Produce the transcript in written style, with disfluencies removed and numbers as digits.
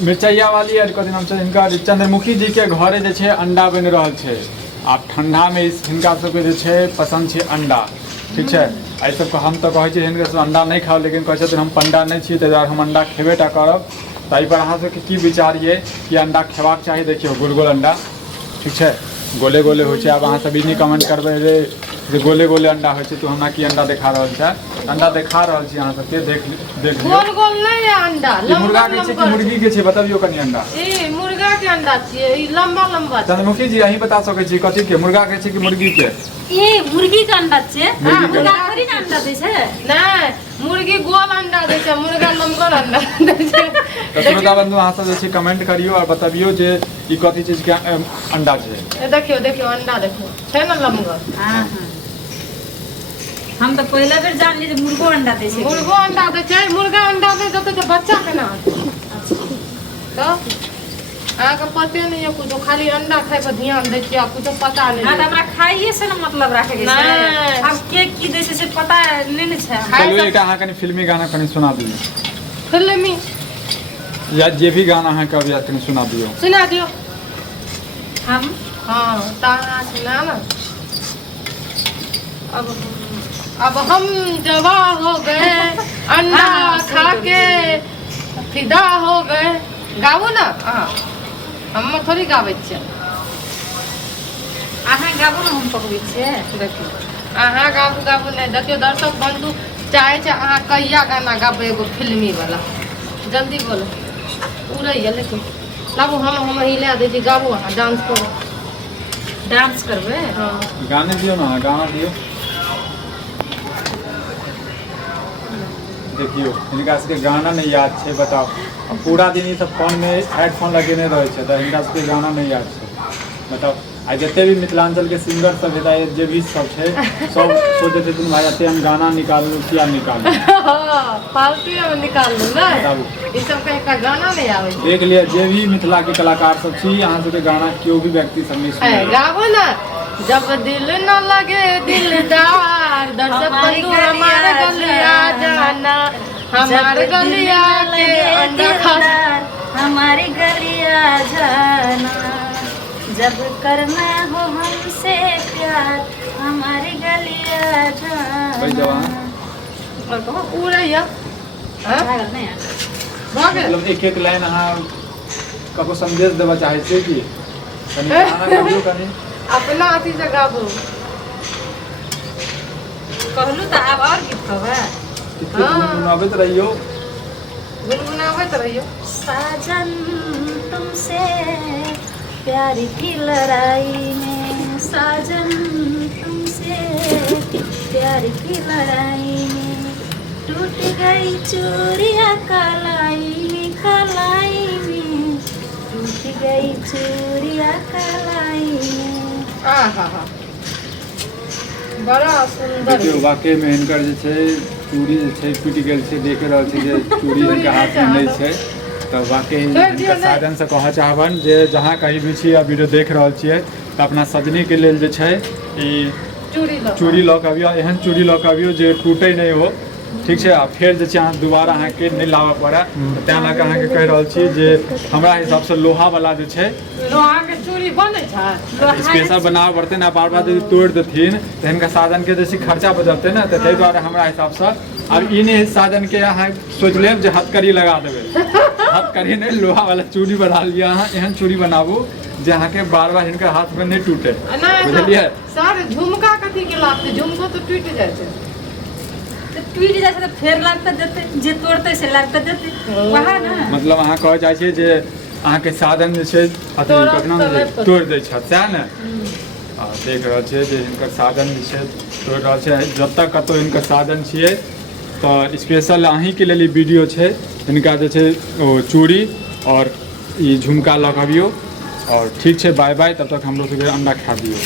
मिर्चैया वाली कथी नाम छै हिनकर चंद्रमुखी जी के घरे जे छै अंडा बनि रहल छै। आब ठंडा में हिनका सबके जे छै पसंद छै अंडा, ठीक छै। एहि सबके हम तऽ कहै छी हिनकर सब अंडा नहीं खाओ, लेकिन कहै छथिन हम पंडा नहीं छी, ताहि दुआरे हम अंडा खेबे टा करब। तऽ एहि पर अहाँ सबके की विचार ये कि अंडा खेबाक चाही? देखियौ गोल गोल अंडा, ठीक छै, गोले गोले होइ छै। आब अहाँ सब ई नहीं कमेंट करबै जे गोले गोले अंडा होइ छै, तू हमरा की अंडा देखा रहल छै? अंडा देखा रहल छी अहाँ सबके, देख लियौ। गोल गोल नहीं है अंडा, ई मुर्गा के छै कि मुर्गी के छै बतबियो कनी अंडा। ई मुर्गा के अंडा छियै, ई लंबा लंबा छै। चंद्रमुखी जी अहीं बता सकै छी कथी के, मुर्गा के छै कि मुर्गी के? ये मुर्गी का अंडा छै। मुर्गी के मुर्गा थोड़ी ना अंडा दै छै। नहीं, मुर्गी गोल अंडा दै छै, मुर्गा लंबा अंडा दै छै। तो श्रोता बंधु अहाँ सब जे छै कमेंट करियो और बतबियो जे ई कथी चीज के अंडा छै। देखियो देखियो अंडा देखियो छै ना लंबा। हां हां, हम तो पहले बेर जान ली जे मुर्गो अंडा दै छै। मुर्गो अंडा दै छै, मुर्गा अंडा दै देतै तऽ बच्चा केना तो अहाँके पते नहीं है कुछ, खाली अंडा खाए पर ध्यान दै छियै, कुछ पता नहीं। हां, हमरा खाइए से ना मतलब राखे के छै। अब के की दै छै से पता नहीं ने छै। चलिए एकटा अहाँ कनी फिल्मी गाना कनी सुना दियो, फिल्मी या जे भी गाना अहाँ कभी या कनी सुना दियो। सुना दियो हम हाँ ताना सुना ना। अब हम जवा हो गए, अंडा खा के फिदा हो गए। गाबू ना, हाँ हम थोड़ी गाबै छियै। अहाँ गाबू ना, हम पकबै छियै। देखियो अहाँ गाबू गाबू नहीं, देखियो दर्शक बंधु चाहे छै अहाँ कहिया गाना गाबै एगो फिल्मी वाला, जल्दी बोलो उड़ैया। लेकिन लाबू हम हिला दै छी, गाबू अहाँ डांस करू। डांस करबै? हाँ गाने दियो ना, गाना दियो। देखियो हिनका सबके गाना नहीं याद छै, बताओ। अब पूरा दिन ई सब फोन में हेडफोन लगेने रहे छै तऽ हिनका सबके गाना नहीं याद छै, बताओ। आ जते भी मिथिलांचल के सिंगर सब है जे भी सब छै, सब सोचे थे तुम भाई हम गाना निकालू क्या निकालू। फालतू में निकाल लू ना, बताबू ई सब कहीं का गाना नहीं आवे छै। देख लिया जे भी मिथिला के कलाकार सब छी, अहाँ सबके गाना केओ भी व्यक्ति सब नहीं सुने। गाबो ना, जब दिल न लगे दिलदार, दर्शक बंधु हमारे गलिया जाना, हमारे गलिया के अंडा खाना, हमारी गलिया जाना, जब करना हो हमसे प्यार, हमारी गलिया भाई जाना। जवान और कहो उड़ैया। हाँ भागल नहीं है। भागे मतलब एक एक लाइन अहाँ कको संदेश देबा चाहे छी कि कनी गाना गाबियो कनी अपना अथी से गाबू। कहलू तो अब और गीत कहबे। गुनगुनाबैत रहियो। गुनगुनाबैत रहियो। साजन तुमसे प्यार की लड़ाई में, साजन तुमसे प्यार की लड़ाई में, टूट गई चूड़ियां कलाई में, कलाई में, टूट गई चूड़ियां कलाई में। आहा हा बड़ा सुंदर। देखियो वाकई में हिनकर जे छै चूड़ी जे छै टूटि गेल छै, देख रहल छी जे चूड़ी हिनका हाथ में नहीं छै। तो वाकई हिनकर साजन से कहऽ चाहबन जे जहाँ कहीं भी छी आ वीडियो देख रहल छियै तऽ अपना सजनी के लेल जे छै ई चूड़ी लऽ कऽ अबियो, एहन चूड़ी लऽ कऽ अबियो जे टूटे नहीं हो, ठीक छै। आ फिर जे छै अहाँ दोबारा अहाँके नहीं लाबऽ पड़े, तेँ लऽ कऽ अहाँके कहि रहल छी जे हमरा हिसाबसँ लोहा वाला जे छै, लोहा के चूड़ी बनै छै, स्पेशल बनाबऽ पड़तै ने। बार बार यदि तोड़ि देथिन तऽ हिनका साधन के जे खर्चा बचतै ने, तऽ ताहि दुआरे हमरा हिसाबसँ आब ई नहीं साधन के अहाँ सोचि लेब जे हथकड़ी लगा देबै, हथकड़ी नहीं, लोहा वाला चूड़ी बना लिअ। अहाँ एहन चूड़ी बनाबू जे अहाँके बार बार हिनकर हाथ में नहीं टूटे, बुझलियै? सर झुमका कथी के लागतै? झुमको तो टूट जाइ छै। टूट जाइ छै तऽ फेर लागतै देतै, जे तोड़तै से लागतै देतै, वहाँ ना। मतलब अहाँ कहऽ चाहै छियै जे अहाँके साधन जे छै अथी कतना तोड़ि दै छथि, सएह ने? देख रहल छियै जे हिनकर साधन जे छै तोड़ि रहल छै। जतऽ कतौ हिनकर साधन छियै तऽ स्पेशल अहींके लेल ई वीडियो छै। हिनका जे छै ओ चूड़ी और ई झुमका लऽ कऽ अबियौ। और ठीक छै, बाय बाय, तब तक हमरो सबके अंडा खा दियौ।